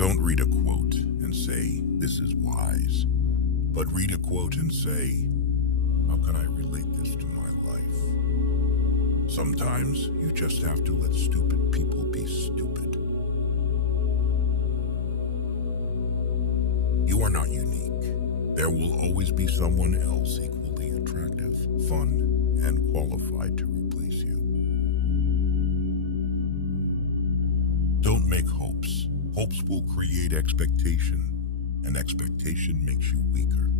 Don't read a quote and say, "This is wise," but read a quote and say, "How can I relate this to my life?" Sometimes you just have to let stupid people be stupid. You are not unique. There will always be someone else equally attractive, fun, and qualified to replace you. Don't make hopes. Hopes will create expectation, and expectation makes you weaker.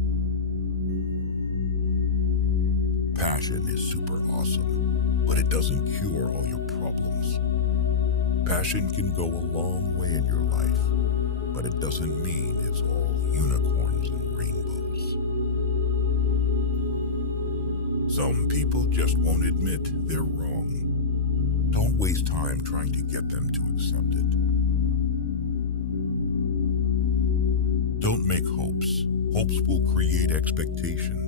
Passion is super awesome, but it doesn't cure all your problems. Passion can go a long way in your life, but it doesn't mean it's all unicorns and rainbows. Some people just won't admit they're wrong. Don't waste time trying to get them to accept it. Don't make hopes. Hopes will create expectation,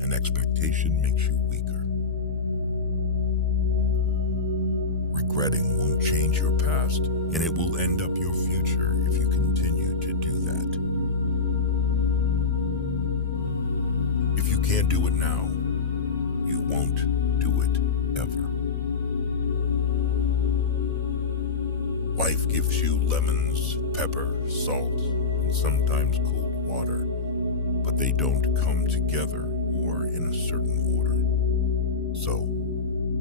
and expectation makes you weaker. Regretting won't change your past, and it will end up your future if you continue to do that. If you can't do it now, you won't do it ever. Life gives you lemons, pepper, salt, and sometimes cold water, but they don't come together or in a certain order. So,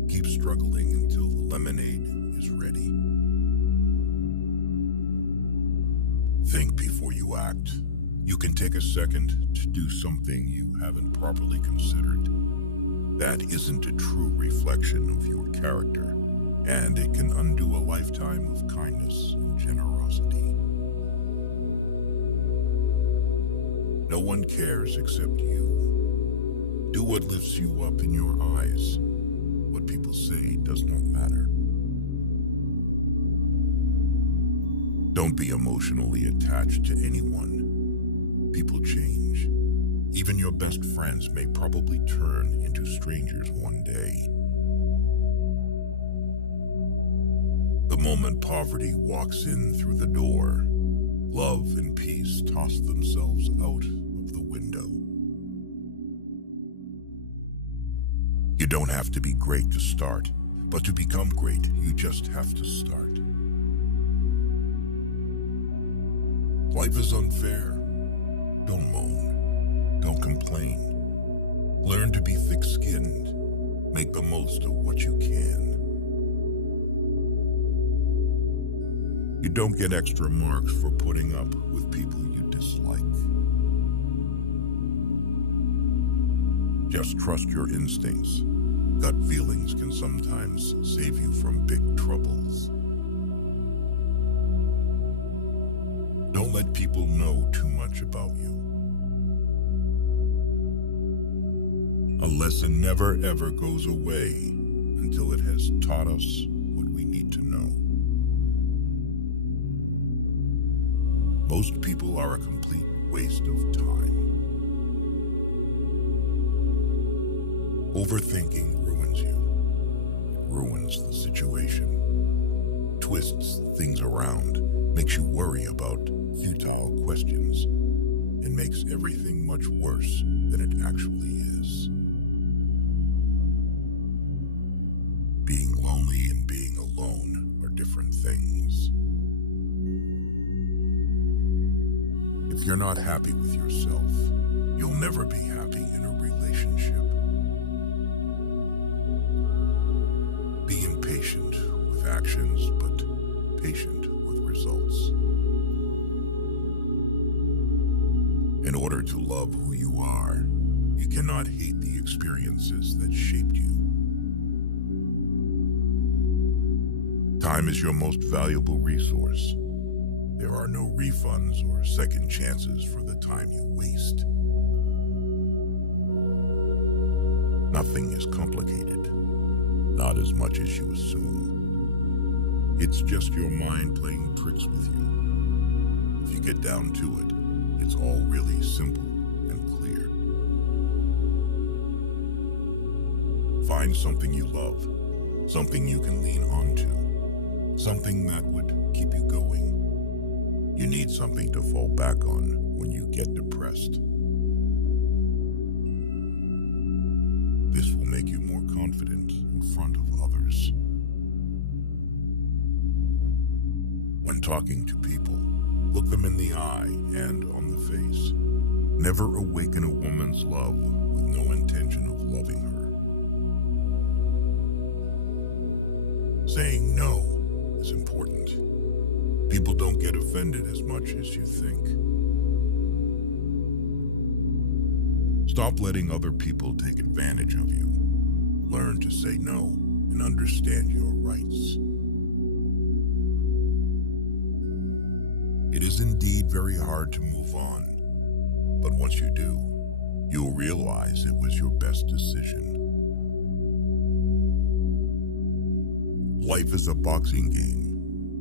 keep struggling until the lemonade is ready. Think before you act. You can take a second to do something you haven't properly considered. That isn't a true reflection of your character, and it can undo a lifetime of kindness and generosity. No one cares except you. Do what lifts you up in your eyes. What people say does not matter. Don't be emotionally attached to anyone. People change. Even your best friends may probably turn into strangers one day. The moment poverty walks in through the door, love and peace toss themselves out of the window. You don't have to be great to start, but to become great, you just have to start. Life is unfair. Don't moan. Don't complain. Learn to be thick-skinned. Make the most of what you can. You don't get extra marks for putting up with people you dislike. Just trust your instincts. Gut feelings can sometimes save you from big troubles. Don't let people know too much about you. A lesson never ever goes away until it has taught us what we need to know. Most people are a complete waste of time. Overthinking ruins you. It ruins the situation, twists things around, makes you worry about futile questions, and makes everything much worse than it actually is. Being lonely and being alone are different things. If you're not happy with yourself, you'll never be happy in a relationship. Be impatient with actions, but patient with results. In order to love who you are, you cannot hate the experiences that shaped you. Time is your most valuable resource. There are no refunds or second chances for the time you waste. Nothing is complicated, not as much as you assume. It's just your mind playing tricks with you. If you get down to it, it's all really simple and clear. Find something you love, something you can lean onto, something that would keep you going. You You need something to fall back on when you get depressed. This will make you more confident in front of others. When talking to people, look them in the eye and on the face. Never awaken a woman's love with no intention of loving her. Saying no is important. People don't get offended as much as you think. Stop letting other people take advantage of you. Learn to say no and understand your rights. It is indeed very hard to move on, but once you do, you'll realize it was your best decision. Life is a boxing game.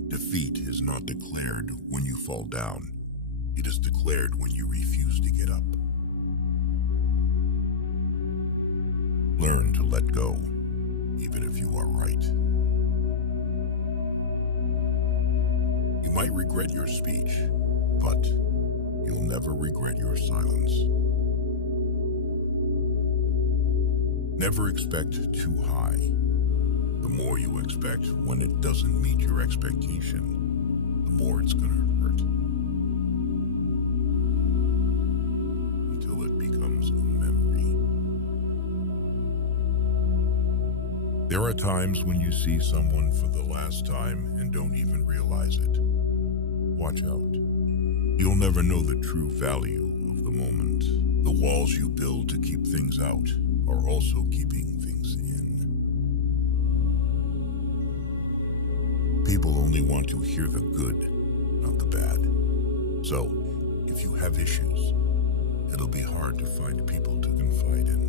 Defeat is not declared when you fall down. It is declared when you refuse to get up. Learn to let go, even if you are right. You might regret your speech, but you'll never regret your silence. Never expect too high. The more you expect when it doesn't meet your expectation, the more it's gonna hurt. Until it becomes a memory. There are times when you see someone for the last time and don't even realize it. Watch out. You'll never know the true value of the moment. The walls you build to keep things out are also keeping things in. People only want to hear the good, not the bad. So, if you have issues, it'll be hard to find people to confide in.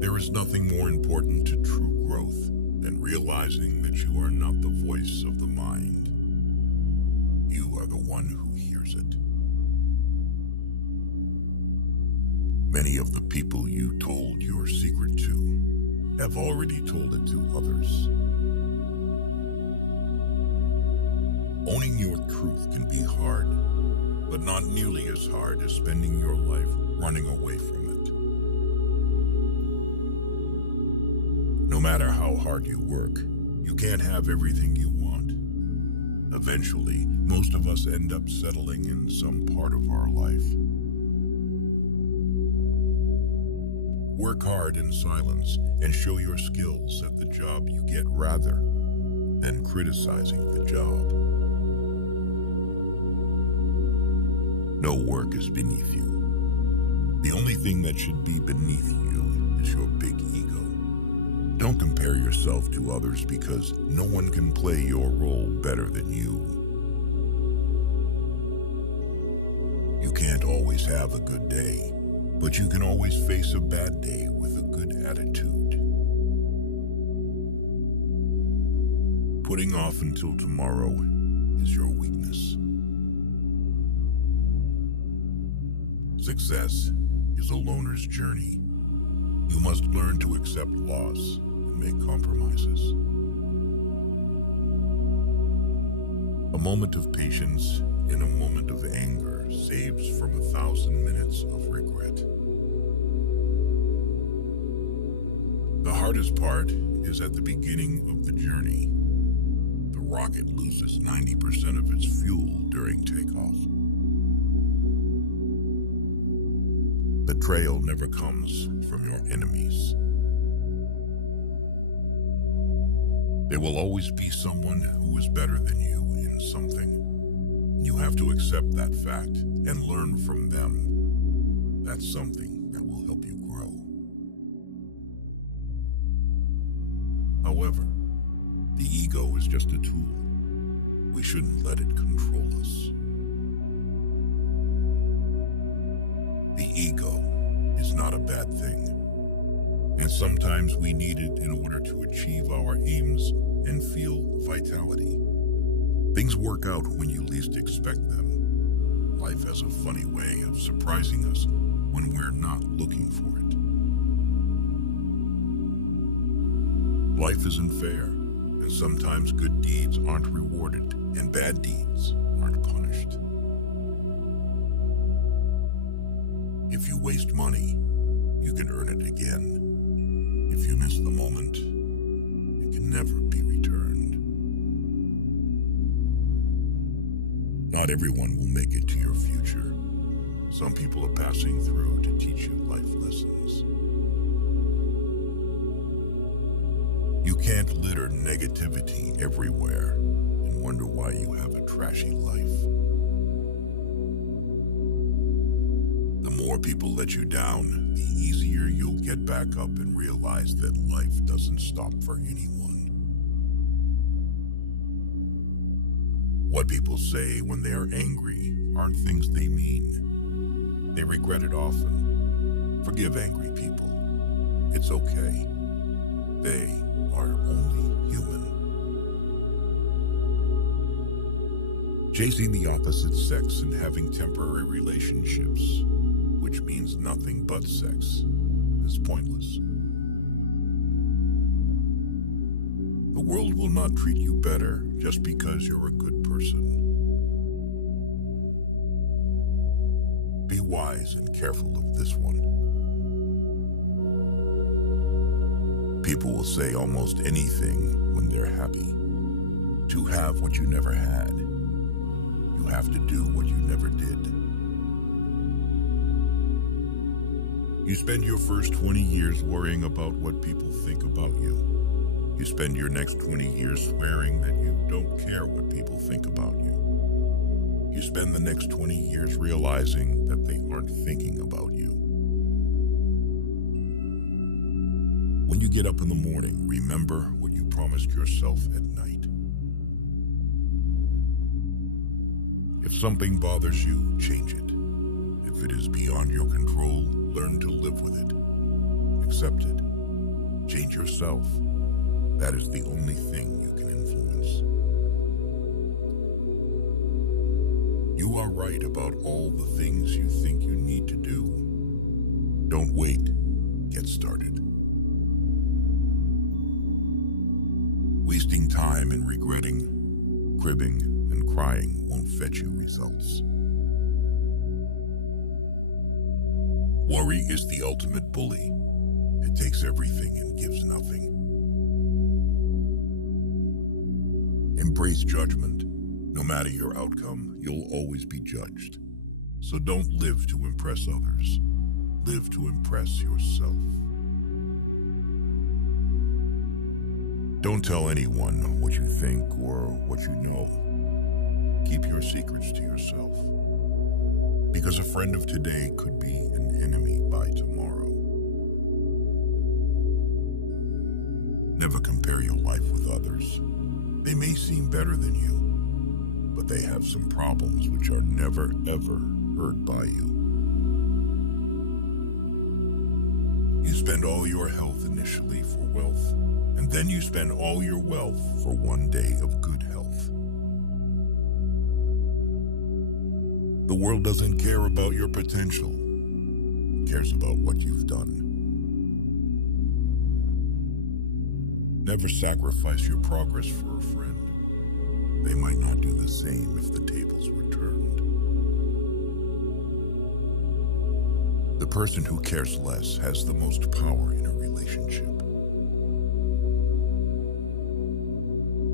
There is nothing more important to true growth than realizing that you are not the voice of the mind. You are the one who hears it. Many of the people you told your secret to have already told it to others. Owning your truth can be hard, but not nearly as hard as spending your life running away from it. No matter how hard you work, you can't have everything you want. Eventually, most of us end up settling in some part of our life. Work hard in silence and show your skills at the job you get rather than criticizing the job. No work is beneath you. The only thing that should be beneath you is your big ego. Don't compare yourself to others because no one can play your role better than you. You can't always have a good day, but you can always face a bad day with a good attitude. Putting off until tomorrow is your weakness. Success is a loner's journey. You must learn to accept loss and make compromises. A moment of patience in a moment of anger saves from 1,000 minutes of regret. The hardest part is at the beginning of the journey. The rocket loses 90% of its fuel during takeoff. Betrayal never comes from your enemies. There will always be someone who is better than you in something. You have to accept that fact and learn from them. That's something that will help you grow. However, the ego is just a tool. We shouldn't let it control us. The ego is not a bad thing, and sometimes we need it in order to achieve our aims and feel vitality. Things work out when you least expect them. Life has a funny way of surprising us when we're not looking for it. Life isn't fair, And sometimes good deeds aren't rewarded, and bad deeds aren't punished. If you waste money, you can earn it again. If you miss the moment, it can never be returned. Not everyone will make it to your future. Some people are passing through to teach you life lessons. You can't litter negativity everywhere and wonder why you have a trashy life. The more people let you down, the easier you'll get back up and realize that life doesn't stop for anyone. What people say when they are angry aren't things they mean. They regret it often. Forgive angry people. It's okay. They are only human. Chasing the opposite sex and having temporary relationships, which means nothing but sex, is pointless. The world will not treat you better just because you're a good person. Be wise and careful of this one. People will say almost anything when they're happy. To have what you never had, you have to do what you never did. You spend your first 20 years worrying about what people think about you. You spend your next 20 years swearing that you don't care what people think about you. You spend the next 20 years realizing that they aren't thinking about you. When you get up in the morning, remember what you promised yourself at night. If something bothers you, change it. If it is beyond your control, learn to live with it. Accept it. Change yourself. That is the only thing you can influence. You are right about all the things you think you need to do. Don't wait. Get started. Wasting time and regretting, cribbing, and crying won't fetch you results. Worry is the ultimate bully. It takes everything and gives nothing. Embrace judgment. No matter your outcome, you'll always be judged. So don't live to impress others. Live to impress yourself. Don't tell anyone what you think or what you know. Keep your secrets to yourself. Because a friend of today could be an enemy by tomorrow. Never compare your life with others. They may seem better than you, but they have some problems which are never, ever heard by you. You spend all your health initially for wealth, and then you spend all your wealth for one day of good health. The world doesn't care about your potential. It cares about what you've done. Never sacrifice your progress for a friend. They might not do the same if the tables were turned. The person who cares less has the most power in a relationship.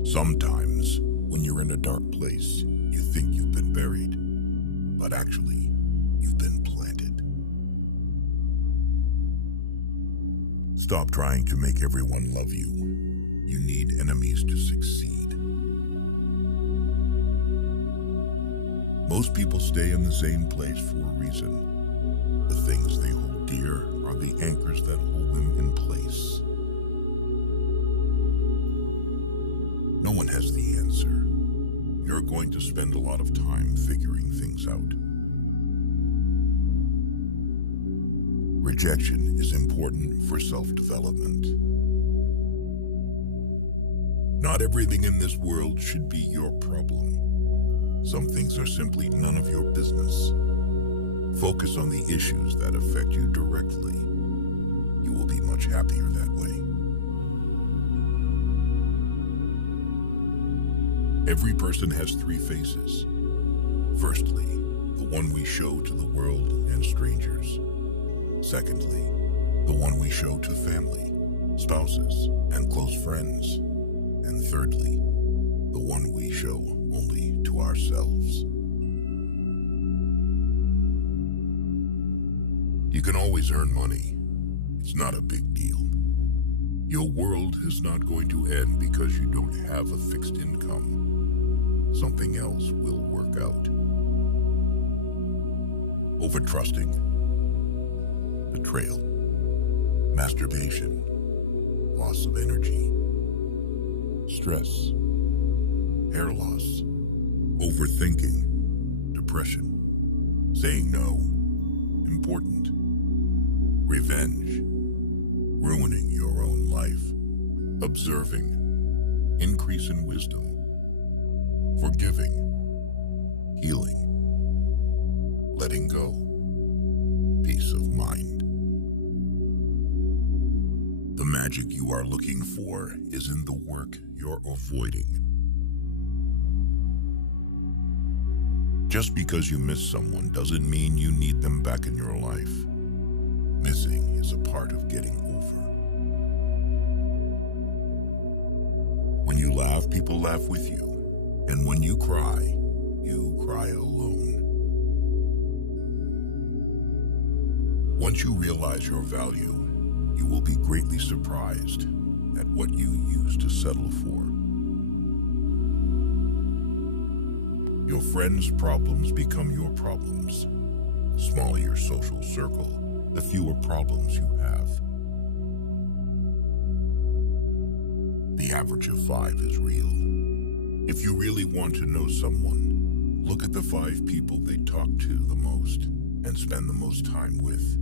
Sometimes, when you're in a dark place, you think you've been buried, but actually, you've been planted. Stop trying to make everyone love you. You need enemies to succeed. Most people stay in the same place for a reason. The things they hold dear are the anchors that hold them in place. No one has the answer. You're going to spend a lot of time figuring things out. Rejection is important for self-development. Not everything in this world should be your problem. Some things are simply none of your business. Focus on the issues that affect you directly. You will be much happier that way. Every person has three faces. Firstly, the one we show to the world and strangers. Secondly, the one we show to family, spouses, and close friends. And thirdly, the one we show only to ourselves. You can always earn money. It's not a big deal. Your world is not going to end because you don't have a fixed income. Something else will work out. Overtrusting, betrayal, masturbation, loss of energy, stress, hair loss, overthinking, depression, saying no, important, revenge, ruining your own life, observing, increase in wisdom, forgiving, healing, letting go, peace of mind. The magic you are looking for is in the work you're avoiding. Just because you miss someone doesn't mean you need them back in your life. Missing is a part of getting over. When you laugh, people laugh with you. And when you cry alone. Once you realize your value, you will be greatly surprised at what you used to settle for. Your friends' problems become your problems. The smaller your social circle, the fewer problems you have. The average of 5 is real. If you really want to know someone, look at the 5 people they talk to the most and spend the most time with.